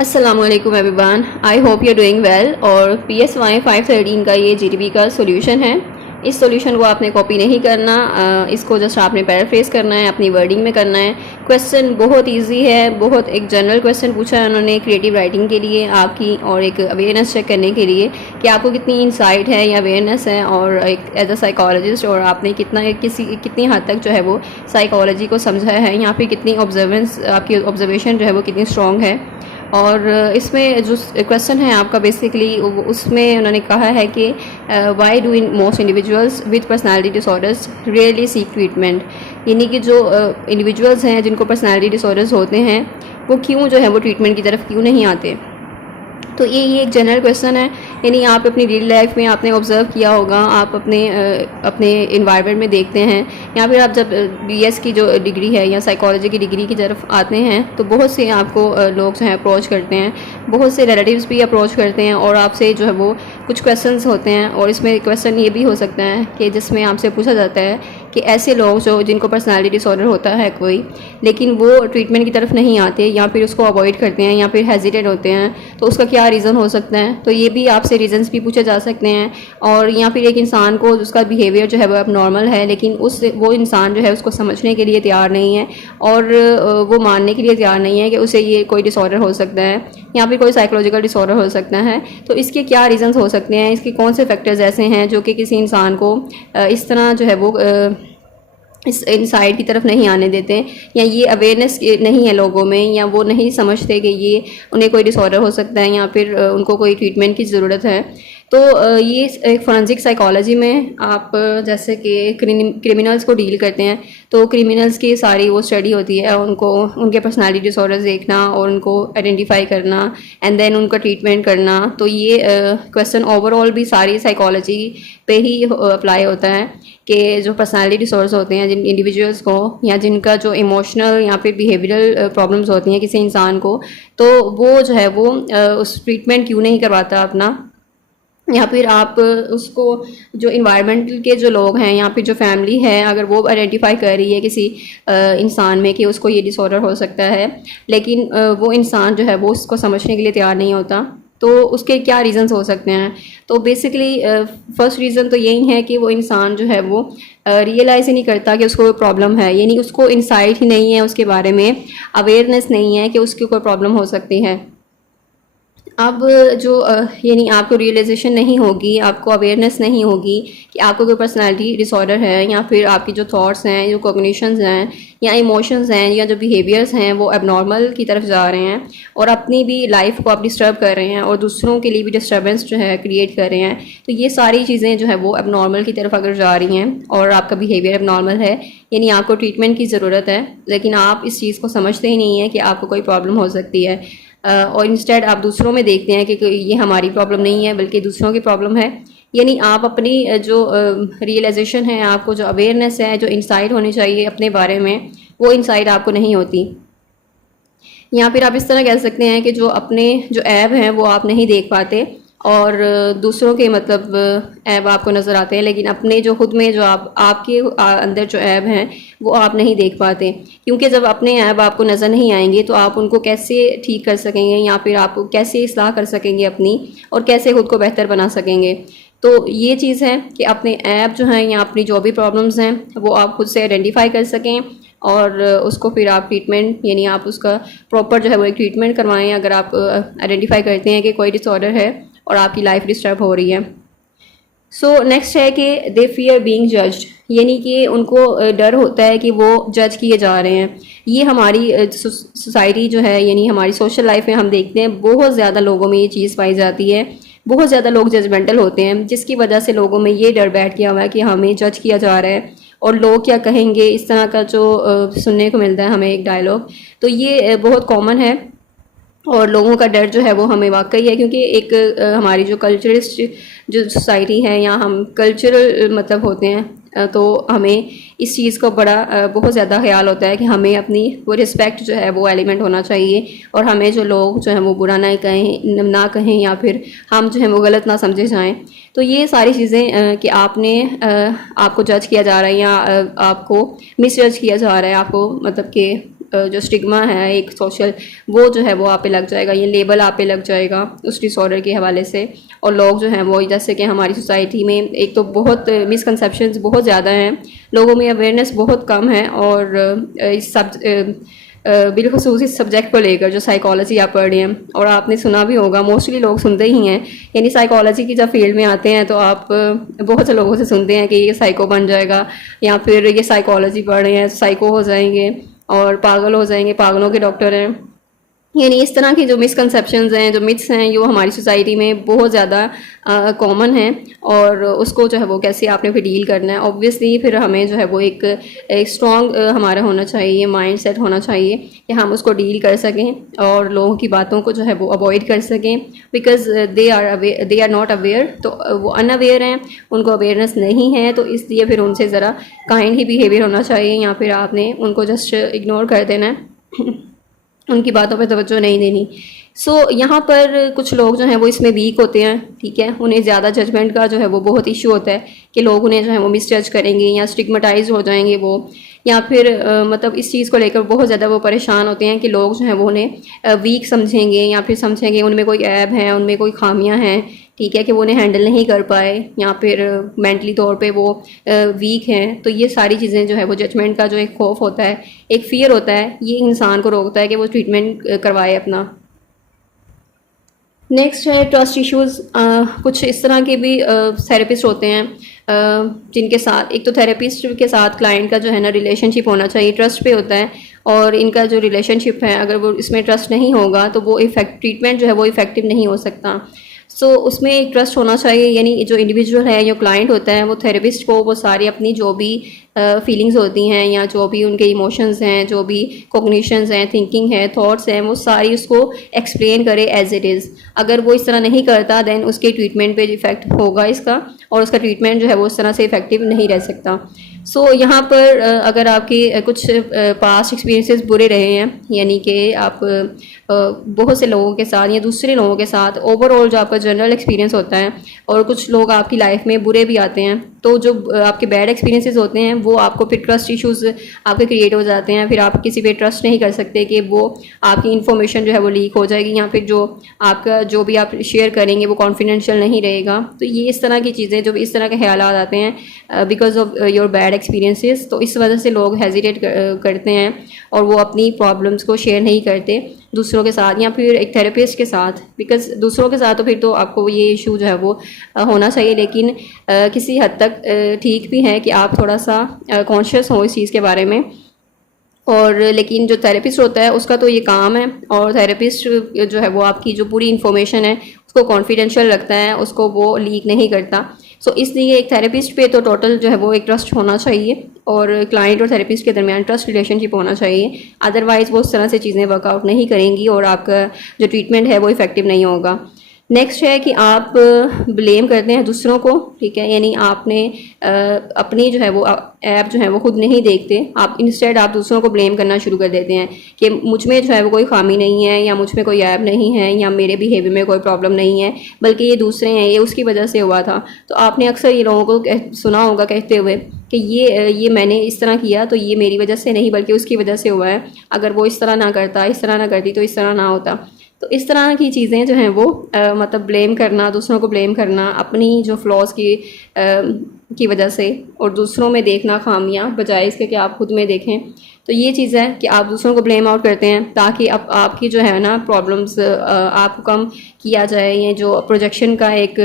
अस्सलाम वालेकुम everyone, I hope you are doing well. और PSY 513 का ये GTP का सॉल्यूशन है। इस सॉल्यूशन को आपने कॉपी नहीं करना, इसको जस्ट आपने पैराफ्रेज करना है, अपनी वर्डिंग में करना है। क्वेश्चन बहुत इजी है, बहुत एक जनरल क्वेश्चन पूछा है उन्होंने क्रिएटिव राइटिंग के लिए आपकी, और एक अवेयरनेस चेक करने के लिए कि आपको कितनी इंसाइट है या अवेयरनेस है, और एक एज अ साइकोलॉजिस्ट और आपने कितनी हद तक जो है वो साइकोलॉजी को समझा है, या फिर कितनी ऑब्जर्वेंस आपकी ऑब्जर्वेशन जो है वो कितनी स्ट्रॉन्ग है। और इसमें जो क्वेश्चन है आपका बेसिकली उसमें उन्होंने कहा है कि why do in most individuals with personality disorders really seek treatment, यानी कि जो इंडिविजुअल्स हैं जिनको पर्सनालिटी डिसऑर्डर्स होते हैं वो क्यों जो है वो ट्रीटमेंट की तरफ क्यों नहीं आते। तो ये एक जनरल क्वेश्चन है, यानी आप अपनी रियल लाइफ में आपने ऑब्ज़र्व किया होगा, आप अपने इन्वायरमेंट में देखते हैं, या फिर आप जब BS की जो डिग्री है या साइकोलॉजी की डिग्री की तरफ आते हैं तो बहुत से आपको लोग जो है अप्रोच करते हैं, बहुत से रिलेटिव्स भी अप्रोच करते हैं और आपसे जो है वो कुछ क्वेश्चंस होते हैं। और इसमें क्वेश्चन ये भी हो सकता है कि जिसमें आपसे पूछा जाता है कि ऐसे लोग जो जिनको पर्सनालिटी डिसऑर्डर होता है कोई, लेकिन वो ट्रीटमेंट की तरफ नहीं आते या फिर उसको अवॉइड करते हैं या फिर हेजिटेट होते हैं, तो उसका क्या रीज़न हो सकता है। तो ये भी आपसे रीज़न्स भी पूछे जा सकते हैं। और या फिर एक इंसान को उसका बिहेवियर जो है वो अब नॉर्मल है, लेकिन वो इंसान जो है उसको समझने के लिए तैयार नहीं है, और वो मानने के लिए तैयार नहीं है कि उसे ये कोई डिसऑर्डर हो सकता है या फिर कोई साइकोलॉजिकल डिसऑर्डर हो सकता है। तो इसके क्या रीज़न्स हो सकते हैं, इसके कौन से फैक्टर्स ऐसे हैं जो कि किसी इंसान को इस तरह जो है वो इस इनसाइड की तरफ नहीं आने देते, या ये अवेयरनेस नहीं है लोगों में, या वो नहीं समझते कि ये उन्हें कोई डिसऑर्डर हो सकता है या फिर उनको कोई ट्रीटमेंट की ज़रूरत है। तो ये एक फोरेंसिक साइकोलॉजी में आप जैसे कि क्रिमिनल्स को डील करते हैं, तो क्रिमिनल्स की सारी वो स्टडी होती है, उनको उनके पर्सनालिटी डिसऑर्डर्स देखना और उनको आइडेंटिफाई करना एंड देन उनका ट्रीटमेंट करना। तो ये क्वेश्चन ओवरऑल भी सारी साइकोलॉजी पे ही अप्लाई होता है कि जो पर्सनालिटी डिसऑर्डर्स होते हैं जिन इंडिविजुअल्स को, या जिनका जो इमोशनल या फिर बिहेवियरल प्रॉब्लम्स होती हैं किसी इंसान को, तो वो जो है वो उस ट्रीटमेंट क्यों नहीं करवाता अपना, या फिर आप उसको जो इन्वायरमेंटल के जो लोग हैं या फिर जो फैमिली है अगर वो आइडेंटिफाई कर रही है किसी इंसान में कि उसको ये डिसऑर्डर हो सकता है, लेकिन वो इंसान जो है वो उसको समझने के लिए तैयार नहीं होता, तो उसके क्या रीज़न्स हो सकते हैं। तो बेसिकली फर्स्ट रीज़न तो यही है कि वो इंसान जो है वो रियलाइज़ ही नहीं करता कि उसको कोई प्रॉब्लम है, यानी उसको इंसाइट ही नहीं है, उसके बारे में अवेयरनेस नहीं है कि उसकी कोई प्रॉब्लम हो सकती है। अब जो यानी आपको रियलाइजेशन नहीं होगी, आपको अवेयरनेस नहीं होगी कि आपको कोई पर्सनालिटी डिसऑर्डर है, या फिर आपकी जो थॉट्स हैं, जो कॉग्निशंस हैं या इमोशंस हैं या जो बिहेवियर्स हैं वो एबनॉर्मल की तरफ जा रहे हैं और अपनी भी लाइफ को आप डिस्टर्ब कर रहे हैं और दूसरों के लिए भी डिस्टर्बेंस जो है क्रिएट कर रहे हैं। तो ये सारी चीज़ें जो है वो एबनॉर्मल की तरफ अगर जा रही हैं और आपका बिहेवियर एबनॉर्मल है, यानी आपको ट्रीटमेंट की ज़रूरत है, लेकिन आप इस चीज़ को समझते ही नहीं है कि आपको कोई प्रॉब्लम हो सकती है, और इंस्टेड आप दूसरों में देखते हैं कि ये हमारी प्रॉब्लम नहीं है बल्कि दूसरों की प्रॉब्लम है। यानी आप अपनी जो रियलाइजेशन है, आपको जो अवेयरनेस है, जो इंसाइट होनी चाहिए अपने बारे में, वो इंसाइट आपको नहीं होती। या फिर आप इस तरह कह सकते हैं कि जो अपने जो ऐब हैं वो आप नहीं देख पाते, और दूसरों के मतलब ऐब आपको नज़र आते हैं, लेकिन अपने जो खुद में जो आपके अंदर जो ऐब हैं वो आप नहीं देख पाते, क्योंकि जब अपने ऐब आपको नज़र नहीं आएंगे तो आप उनको कैसे ठीक कर सकेंगे या फिर आप कैसे इस्लाह कर सकेंगे अपनी, और कैसे खुद को बेहतर बना सकेंगे। तो ये चीज़ है कि अपने ऐप जो हैं या अपनी जो भी प्रॉब्लम्स हैं वो आप खुद से आइडेंटिफाई कर सकें, और उसको फिर आप ट्रीटमेंट यानी आप उसका प्रॉपर जो है वो एक ट्रीटमेंट करवाएं अगर आप आइडेंटिफाई करते हैं कि कोई डिसऑर्डर है और आपकी लाइफ डिस्टर्ब हो रही है। सो नेक्स्ट है कि दे फियर बीइंग जज्ड, यानी कि उनको डर होता है कि वो जज किए जा रहे हैं। ये हमारी सोसाइटी जो है यानी हमारी सोशल लाइफ में हम देखते हैं बहुत ज़्यादा लोगों में ये चीज़ पाई जाती है, बहुत ज़्यादा लोग जजमेंटल होते हैं, जिसकी वजह से लोगों में ये डर बैठ गया हुआ है कि हमें जज किया जा रहा है और लोग क्या कहेंगे, इस तरह का जो सुनने को मिलता है हमें एक डायलॉग। तो ये बहुत कॉमन है और लोगों का डर जो है वो हमें वाकई है, क्योंकि एक हमारी जो कल्चरिस्ट जो सोसाइटी है या हम कल्चरल मतलब होते हैं, तो हमें इस चीज़ को बड़ा बहुत ज़्यादा ख्याल होता है कि हमें अपनी वो रिस्पेक्ट जो है वो एलिमेंट होना चाहिए, और हमें जो लोग जो हैं वो बुरा ना कहें या फिर हम जो है वो गलत ना समझे जाएं। तो ये सारी चीज़ें कि आपको जज किया जा रहा है या आपको मिस जज किया जा रहा है, आपको मतलब कि जो स्टिग्मा है एक सोशल, वो जो है वो आप पे लग जाएगा, ये लेबल आप पे लग जाएगा उस डिसऑर्डर के हवाले से। और लोग जो हैं वो, जैसे कि हमारी सोसाइटी में एक तो बहुत मिसकंसेप्शंस बहुत ज़्यादा हैं, लोगों में अवेयरनेस बहुत कम है। और इस सब बिलखुसूस इस सब्जेक्ट को लेकर जो साइकोलॉजी आप पढ़ रहे हैं, और आपने सुना भी होगा, मोस्टली लोग सुनते ही हैं, यानी साइकोलॉजी की जब फील्ड में आते हैं तो आप बहुत से लोगों से सुनते हैं कि ये साइको बन जाएगा, या फिर ये साइकोलॉजी पढ़ रहे हैं साइको हो जाएंगे और पागल हो जाएंगे, पागलों के डॉक्टर हैं। यानी इस तरह की जो मिसकंसेप्शंस हैं, जो मिथ्स हैं, ये हमारी सोसाइटी में बहुत ज़्यादा कॉमन है। और उसको जो है वो कैसे आपने फिर डील करना है, ऑब्वियसली फिर हमें जो है वो एक स्ट्रॉन्ग हमारा होना चाहिए, माइंड सेट होना चाहिए कि हम उसको डील कर सकें और लोगों की बातों को जो है वो अवॉइड कर सकें। Because they are not aware, तो वो अनअवेयर हैं, उनको अवेयरनेस नहीं है, तो इसलिए फिर उनसे ज़रा काइंड ही बिहेवियर होना चाहिए, या फिर आपने उनको जस्ट इग्नोर कर देना है उनकी बातों पे तवज्जो नहीं देनी। यहाँ पर कुछ लोग जो हैं वो इसमें वीक होते हैं, ठीक है, उन्हें ज़्यादा जजमेंट का जो है वो बहुत इशू होता है कि लोग उन्हें जो है वो मिसजज करेंगे या स्टिग्मेटाइज हो जाएंगे वो, या फिर मतलब इस चीज़ को लेकर बहुत ज़्यादा वो परेशान होते हैं कि लोग जो हैं वो उन्हें वीक समझेंगे, या फिर समझेंगे उनमें कोई ऐब है, उनमें कोई खामियां हैं, ठीक है, कि वो उन्हें हैंडल नहीं कर पाए, या फिर मेंटली तौर पे वो वीक हैं। तो ये सारी चीज़ें जो है वो जजमेंट का जो एक खौफ होता है, एक फ़ियर होता है, ये इंसान को रोकता है कि वो ट्रीटमेंट करवाए अपना। नेक्स्ट है ट्रस्ट इश्यूज़। कुछ इस तरह के भी थेरेपिस्ट होते हैं जिनके साथ, एक तो थेरेपिस्ट के साथ क्लाइंट का जो है ना रिलेशनशिप होना चाहिए, ट्रस्ट पे होता है, और इनका जो रिलेशनशिप है अगर वो इसमें ट्रस्ट नहीं होगा तो वो ट्रीटमेंट जो है वो इफ़ेक्टिव नहीं हो सकता। उसमें एक ट्रस्ट होना चाहिए, यानी जो इंडिविजुअल है, जो क्लाइंट होता है, वो थेरेपिस्ट को वो सारी अपनी जो भी फीलिंग्स होती हैं, या जो भी उनके इमोशंस हैं, जो भी कॉग्निशंस हैं, थिंकिंग है, थॉट्स हैं, वो सारी उसको एक्सप्लेन करे एज इट इज़। अगर वो इस तरह नहीं करता देन उसके ट्रीटमेंट पे इफेक्ट होगा इसका, और उसका ट्रीटमेंट जो है वो उस तरह से इफेक्टिव नहीं रह सकता। यहाँ पर अगर आपके कुछ पास्ट एक्सपीरियंसेस बुरे रहे हैं, यानी कि आप बहुत से लोगों के साथ या दूसरे लोगों के साथ ओवरऑल जो आपका जनरल एक्सपीरियंस होता है, और कुछ लोग आपकी लाइफ में बुरे भी आते हैं, तो जो आपके बैड एक्सपीरियंसेस होते हैं वो आपको फिर ट्रस्ट इश्यूज़ आपके क्रिएट हो जाते हैं। फिर आप किसी पे ट्रस्ट नहीं कर सकते कि वो आपकी इन्फॉर्मेशन जो है वो लीक हो जाएगी, या फिर जो आपका जो भी आप शेयर करेंगे वो कॉन्फिडेंशियल नहीं रहेगा। तो ये इस तरह की चीज़ें, जो इस तरह के ख्यालात आते हैं because of your bad experiences, तो इस वजह से लोग हेजिटेट करते हैं और वो अपनी प्रॉब्लम्स को शेयर नहीं करते दूसरों के साथ, या फिर एक थेरेपिस्ट के साथ। बिकॉज दूसरों के साथ तो फिर तो आपको ये इशू जो है वो होना चाहिए, लेकिन किसी हद तक ठीक भी है कि आप थोड़ा सा कॉन्शियस हो इस चीज़ के बारे में। और लेकिन जो थेरेपिस्ट होता है उसका तो ये काम है, और थेरेपिस्ट जो है वो आपकी जो पूरी इन्फॉर्मेशन है उसको कॉन्फिडेंशियल रखता है, उसको वो लीक नहीं करता। इसलिए एक थेरेपिस्ट पे तो टोटल जो है वो एक ट्रस्ट होना चाहिए, और क्लाइंट और थेरेपिस्ट के दरमियान ट्रस्ट रिलेशनशिप होना चाहिए। अदरवाइज़ वो उस तरह से चीज़ें वर्कआउट नहीं करेंगी और आपका जो ट्रीटमेंट है वो इफ़ेक्टिव नहीं होगा। नेक्स्ट है कि आप ब्लेम करते हैं दूसरों को, ठीक है, यानी आपने अपनी जो है वो ऐप जो है वो खुद नहीं देखते, आप इंस्टेड आप दूसरों को ब्लेम करना शुरू कर देते हैं कि मुझ में जो है वो कोई खामी नहीं है, या मुझ में कोई ऐप नहीं है, या मेरे बिहेवियर में कोई प्रॉब्लम नहीं है, बल्कि ये दूसरे हैं, ये उसकी वजह से हुआ था। तो आपने अक्सर ये लोगों को सुना होगा कहते हुए कि ये मैंने इस तरह किया तो ये मेरी वजह से नहीं बल्कि उसकी वजह से हुआ है, अगर वो इस तरह ना करता, इस तरह ना करती तो इस तरह ना होता। तो इस तरह की चीज़ें जो हैं वो मतलब ब्लेम करना, दूसरों को ब्लेम करना अपनी जो फ्लॉज की वजह से, और दूसरों में देखना खामियां बजाय इसके कि आप खुद में देखें। तो ये चीज़ है कि आप दूसरों को ब्लेम आउट करते हैं ताकि आपकी जो है ना प्रॉब्लम्स आपको कम किया जाए। ये जो प्रोजेक्शन का एक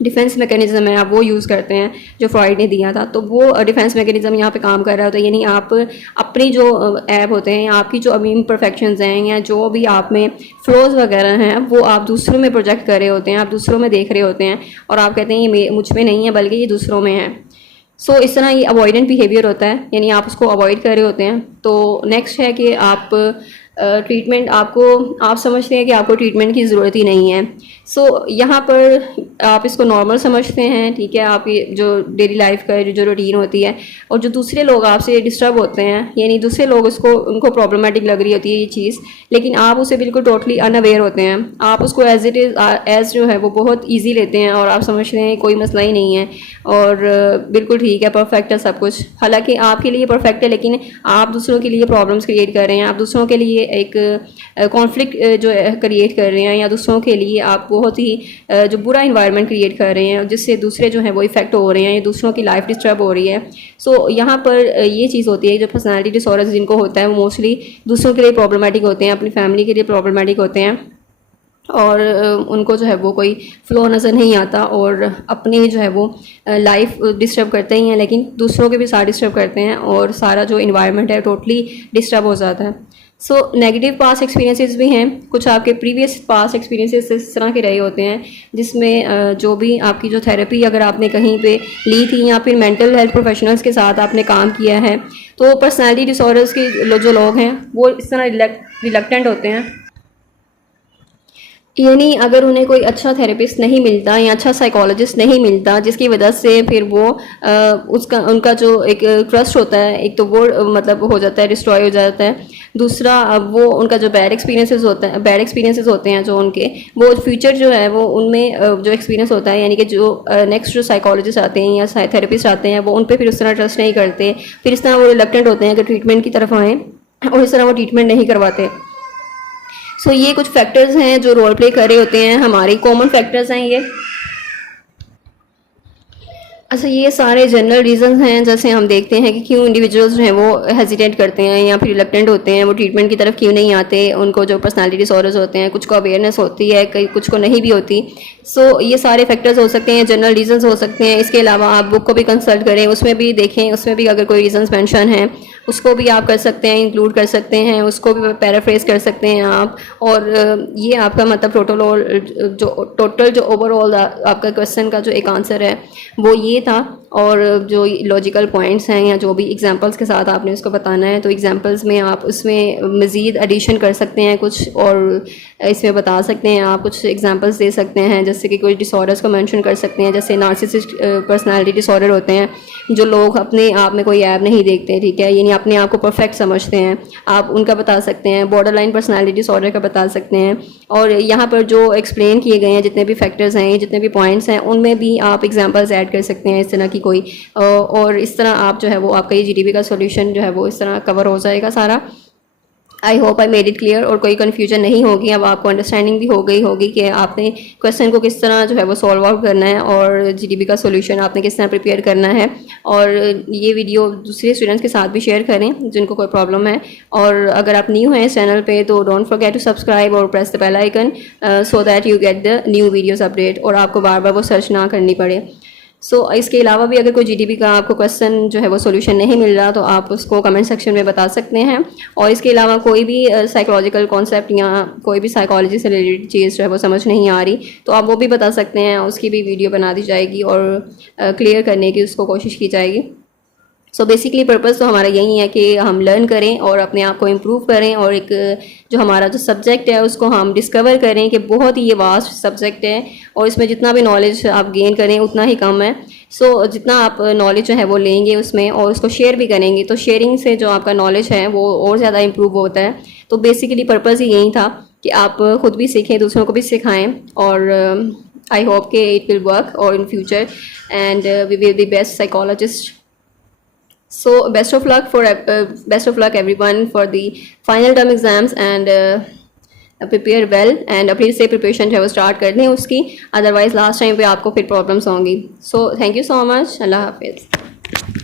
डिफेंस मैकेनिज्म है आप वो यूज़ करते हैं जो फ्रॉइड ने दिया था, तो वो डिफेंस मैकेनिज्म यहाँ पे काम कर रहा होता है। यानी आप अपनी जो ऐप होते हैं, आपकी जो इम्परफेक्शंस हैं, या जो भी आप में फ्लॉज वगैरह हैं, वो आप दूसरों में प्रोजेक्ट कर रहे होते हैं, आप दूसरों में देख रहे होते हैं, और आप कहते हैं ये मुझ में नहीं है बल्कि ये दूसरों में है। इस तरह ये अवॉइडेंट बिहेवियर होता है, यानी आप उसको अवॉइड कर रहे होते हैं। तो नेक्स्ट है कि आप ट्रीटमेंट आप समझते हैं कि आपको ट्रीटमेंट की ज़रूरत ही नहीं है। यहाँ पर आप इसको नॉर्मल समझते हैं, ठीक है, आप ये जो डेली लाइफ का जो रूटीन होती है, और जो दूसरे लोग आपसे डिस्टर्ब होते हैं, यानी दूसरे लोग उसको उनको प्रॉब्लमाटिक लग रही होती है ये चीज़, लेकिन आप उसे बिल्कुल टोटली अनअवेयर होते हैं, आप उसको एज इट इज़ एज जो है वो बहुत ईजी लेते हैं और आप समझते हैं कोई मसला ही नहीं है और बिल्कुल ठीक है, परफेक्ट है सब कुछ। हालांकि आपके लिए परफेक्ट है, लेकिन आप दूसरों के लिए प्रॉब्लम्स क्रिएट कर रहे हैं, आप दूसरों के लिए एक कॉन्फ्लिक्ट जो क्रिएट कर रहे हैं, या दूसरों के लिए आप बहुत ही जो बुरा इन्वायरमेंट क्रिएट कर रहे हैं जिससे दूसरे जो हैं वो इफेक्ट हो रहे हैं, या दूसरों की लाइफ डिस्टर्ब हो रही है। सो यहाँ पर ये चीज़ होती है, जो पर्सनैलिटी डिसऑर्डर्स जिनको होता है वो मोस्टली दूसरों के लिए प्रॉब्लमेटिक होते हैं, अपनी फैमिली के लिए प्रॉब्लमेटिक होते हैं, और उनको जो है वो कोई फ़्लो नज़र नहीं आता, और अपनी जो है वो लाइफ डिस्टर्ब करते ही हैं, लेकिन दूसरों के भी साथ डिस्टर्ब करते हैं, और सारा जो इन्वायरमेंट है टोटली डिस्टर्ब हो जाता है। सो नेगेटिव पास्ट एक्सपीरियंसेस भी हैं, कुछ आपके प्रीवियस पास्ट एक्सपीरियंसेस इस तरह के रहे होते हैं जिसमें जो भी आपकी जो थेरेपी अगर आपने कहीं पे ली थी, या फिर मेंटल हेल्थ प्रोफेशनल्स के साथ आपने काम किया है, तो पर्सनैलिटी डिसऑर्डर्स के जो लोग हैं वो इस तरह रिलक्टेंट होते हैं, यानी अगर उन्हें कोई अच्छा थेरेपिस्ट नहीं मिलता या अच्छा साइकोलॉजिस्ट नहीं मिलता, जिसकी वजह से फिर वो उसका उनका जो एक ट्रस्ट होता है, एक तो वो मतलब हो जाता है, डिस्ट्रॉय हो जाता है। दूसरा वो उनका जो बैड एक्सपीरियंसेस होते हैं जो उनके, वो फ्यूचर जो है वो उनमें जो एक्सपीरियंस होता है, यानी कि जो नेक्स्ट जो साइकोलॉजिस्ट आते हैं या थेरेपिस्ट आते हैं वो उन पर फिर उस तरह ट्रस्ट नहीं करते, फिर इस तरह वो रिलक्टेंट होते हैं कि ट्रीटमेंट की तरफ आएँ, और इस तरह वो ट्रीटमेंट नहीं करवाते। सो ये कुछ फैक्टर्स हैं जो रोल प्ले कर रहे होते हैं, हमारी कॉमन फैक्टर्स हैं ये। अच्छा, ये सारे जनरल रीजंस हैं, जैसे हम देखते हैं कि क्यों इंडिविजुअल्स जो हैं वो हेजिटेट करते हैं या फिर रिलक्टेंट होते हैं, वो ट्रीटमेंट की तरफ क्यों नहीं आते, उनको जो पर्सनालिटी डिसऑर्डर्स होते हैं, कुछ को अवेयरनेस होती है, कई कुछ को नहीं भी होती। सो ये सारे फैक्टर्स हो सकते हैं, जनरल रीजंस हो सकते हैं। इसके अलावा आप बुक को भी कंसल्ट करें, उसमें भी देखें, उसमें भी अगर कोई रीजंस मेंशन हैं उसको भी आप कर सकते हैं, इंक्लूड कर सकते हैं, उसको भी पैराफ्रेज कर सकते हैं आप। और ये आपका मतलब टोटल जो ओवरऑल आपका क्वेश्चन का जो एक आंसर है वो ये था। और जो लॉजिकल पॉइंट्स हैं या जो भी एग्जांपल्स के साथ आपने उसको बताना है, तो एग्जांपल्स में आप उसमें मज़ीद एडिशन कर सकते हैं कुछ, और इसमें बता सकते हैं, आप कुछ एग्जांपल्स दे सकते हैं, जैसे कि कोई डिसऑर्डर्स को मेंशन कर सकते हैं, जैसे नार्सिसिस्ट पर्सनालिटी डिसऑर्डर होते हैं, जो लोग अपने आप में कोई ऐप नहीं देखते, ठीक है, यानी अपने आप को परफेक्ट समझते हैं, आप उनका बता सकते हैं। बॉर्डर लाइन पर्सनैलिटी डिसऑर्डर का बता सकते हैं। और यहाँ पर जो एक्सप्लेन किए गए हैं जितने भी फैक्टर्स हैं, जितने भी पॉइंट्स हैं, उनमें भी आप एग्जांपल्स ऐड कर सकते हैं इस तरह की कोई, और इस तरह आप जो है वो आपका ये जीडीपी का सॉल्यूशन जो है वो इस तरह कवर हो जाएगा सारा। I hope I made it clear, और कोई कन्फ्यूजन नहीं होगी, अब आपको अंडरस्टैंडिंग भी हो गई होगी कि आपने क्वेश्चन को किस तरह जो है वो सॉल्व आउट करना है, और जीडीपी का सॉल्यूशन आपने किस तरह प्रिपेयर करना है। और ये वीडियो दूसरे स्टूडेंट्स के साथ भी शेयर करें जिनको कोई प्रॉब्लम है। और अगर आप न्यू हैं इस चैनल पे तो डोंट फॉरगेट टू सब्सक्राइब और press the bell icon so that you get the new videos update, और आपको बार बार वो सर्च ना करनी पड़े। सो इसके अलावा भी अगर कोई जीडीपी का आपको क्वेश्चन जो है वो सॉल्यूशन नहीं मिल रहा तो आप उसको कमेंट सेक्शन में बता सकते हैं। और इसके अलावा कोई भी साइकोलॉजिकल कॉन्सेप्ट या कोई भी साइकोलॉजी से रिलेटेड चीज़ जो है वो समझ नहीं आ रही तो आप वो भी बता सकते हैं, उसकी भी वीडियो बना दी जाएगी और क्लियर करने की उसको कोशिश की जाएगी। सो बेसिकली पर्पज़ तो हमारा यही है कि हम लर्न करें और अपने आप को इम्प्रूव करें, और एक जो हमारा जो सब्जेक्ट है उसको हम डिस्कवर करें कि बहुत ही ये वास्ट सब्जेक्ट है, और इसमें जितना भी नॉलेज आप गेन करें उतना ही कम है। सो जितना आप नॉलेज जो है वो लेंगे उसमें और उसको शेयर भी करेंगे तो शेयरिंग से जो आपका नॉलेज है वो और ज़्यादा इम्प्रूव होता है। तो बेसिकली पर्पज़ ही यही था कि आप ख़ुद भी सीखें, दूसरों को भी सिखाएँ, और आई होप कि इट विल वर्क और in future and we will be best psychologist. So best of luck everyone for the final term exams, and prepare well, and अपनी से प्रिपरेशन जो है वो स्टार्ट कर दें उसकी, अदरवाइज लास्ट टाइम पे आपको फिर प्रॉब्लम्स होंगी। So thank you so much, अल्लाह हाफिज़।